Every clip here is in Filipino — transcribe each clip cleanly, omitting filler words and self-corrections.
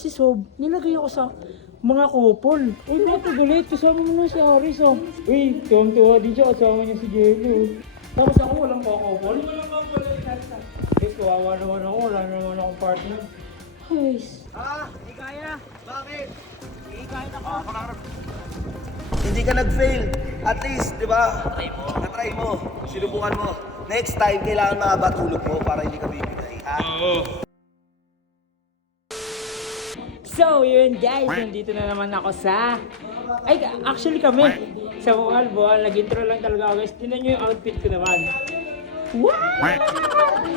si Sob, nilagay ako sa mga couple. Uy, bakit galit? Kasama mo na si Aris, oh. Uy, tuwang-tuwa din siya, kasama niya si Jello. Tapos ako, walang couple. Walang couple, guys, kawawa naman ako, wala naman akong partner. Guys. Hindi kaya. Bakit? Hindi kaya ako. Hindi ka nag-fail. At least, di ba? Na-try mo. Sinubukan mo. Next time, kailangan mahaba tulog mo para hindi ka bibigay. Ha? So, yun guys, nandito na naman ako sa... Ay, actually kami. Sa Bual, nag-intro lang talaga ako guys. Tingnan nyo yung outfit ko naman. Wow!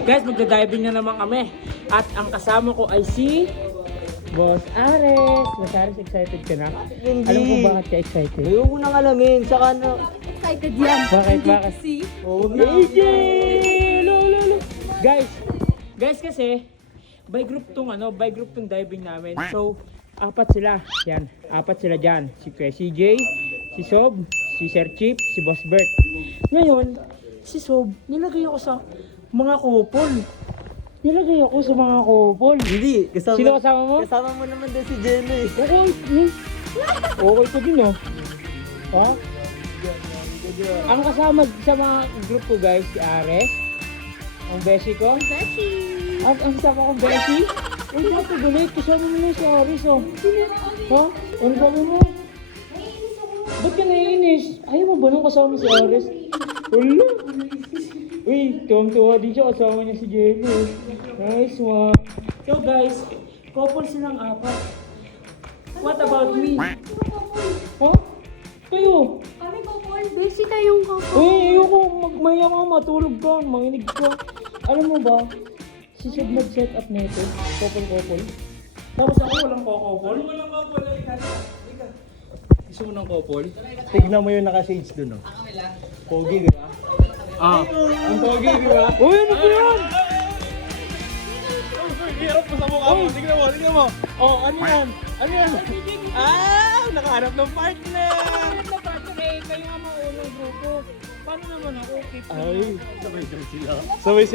Guys, magda-diving na naman kami. At ang kasama ko ay si... Boss Ares. Boss Ares, excited ka na? Hindi. Alam ko bakit ka excited? Ayaw mo nang alamin. Saka na... Excited yan. Bakit? Oo na. AJ! Lo. Guys kasi by group tong diving namin. So, apat sila. Yan, apat sila diyan. Si CJ, si Sob, si Sir Chip, si Boss Bert. Ngayon, si Sob, nilagay ako sa mga couple. Nilagay ako sa mga couple. Hindi. Kasama, Sino kasama mo? Kasama mo naman din si Jenny. Okay ko din, oh. Ha? Ang kasama sa mga group ko guys, si Ares, ang beshi ko. Ang kasama kong beshi. Uy, bakit ka galit? Kasama mo na si Ares, oh. Ha? Ano ba mo? Ba't ka naiinis? Ayaw mo ba nang kasama si Ares? Wala. Uy, tuwang-tuwa din siya, kasama niya si Jello. Nice one. So guys, couple silang apat. What about me? Ha? Kayo? Kami couple. Basic tayong couple. Uy, ayoko. Magmaya ka, matulog ka, manginig ka. Alam mo ba, si Sob nag-set up nito, couple. Tapos ako walang couple. Walang couple. Gusto mo ng couple? Tignan mo yung naka-shades dun, oh. Pogi, di ba? Ang pogi, di ba? Uy, ano ba yan? Hirap mo sa mukha mo. Tignan mo. Oh, ano yan? Nakahanap ng partner. Ano ba partner eh? Kayo nga maunang grupo. Paano naman ako? Keep Ay, sabay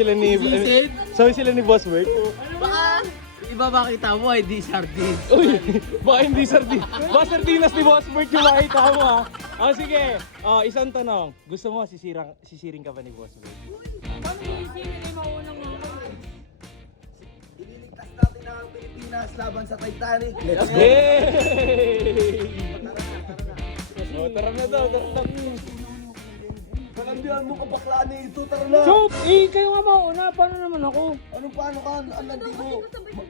sila ni Boss Bert. Baka iba makita mo ay di sardines. Uy, baka hindi sardines. Baka sardinas ni Boss Bert yung makita mo, ha? Sige. Isang tanong. Gusto mo sisiring ka ba ni Boss Bert? Paano yung sino na maunang grupo? Ililigtas natin ang Pilipinas laban sa Titanic. Let's go! Yay! Tara na daw. Kalandian mo kapaklaan ito, tara na! Sob, kayo nga mauna. Paano naman ako? Paano ka? Landi mo?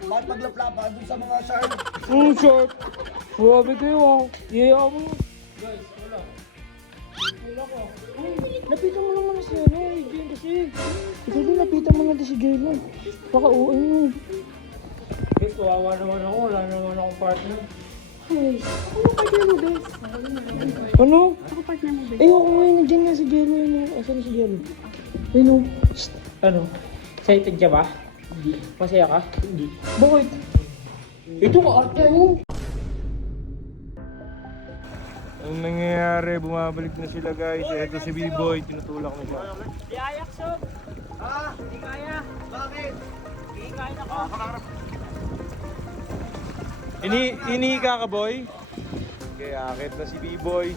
Bakit maglaplapa dun sa mga shark? Sharp. Grabe kayo ah. Iyayaw mo. Guys, wala. Wala ko. Lapitan mo naman si Jane kasi. Ikaw din lapitan mo natin si Jane. Baka uwi mo. Guys, kawawa naman ako. Wala naman akong partner. Guys, Ako partner mo, bes. ano? Ako partner mo, bes. Ako ngayon. Nandiyan nga si Jello. Asan si Jello? Ayun o. Ano? Excited ka ba? Hindi. Masaya ka? Hindi. Bakit? Ito ka arte mo. Ang nangyayari, bumabalik na sila guys. Ito si B-Boy, tinutulak na siya. Iayak, Sob. Hindi kaya. Bakit? Hindi kaya ako. Hinihika ka, boy? Okay, akit na si B-Boy.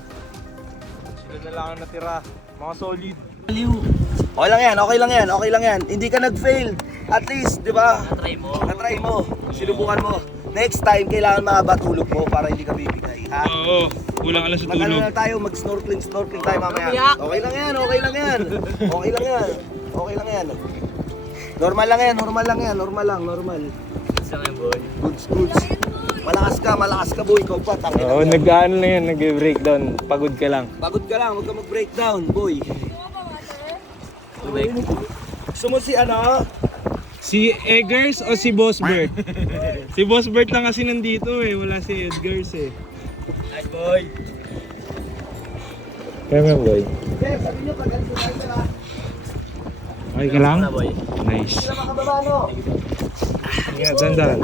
Sila na lang ang natira. Mga solid. Okay lang yan. Hindi ka nag-fail. At least, di ba? Na-try mo. Sinubukan mo. Next time, kailangan mahaba tulog mo para hindi ka bibigay. Ha? Oo, kulang ka lang sa Mag-ano na tayo, mag-snorkeling tayo mamaya. Okay lang yan. Normal lang. Goods. Malakas ka boy, ikaw pa. Oo, nag-ano na yan, nag-breakdown. Pagod ka lang. Pagod ka lang, huwag ka mag-breakdown, boy. Gusto mo si ano? Si Eggers o si Boss Bert? Si Boss Bert lang kasi nandito eh, wala si Eggers eh. Nice boy. Kaya boy. Sabi nyo, pag-alito tayo sila. Okay ka lang? Nice. Sila makababa, no? Yeah, dandan.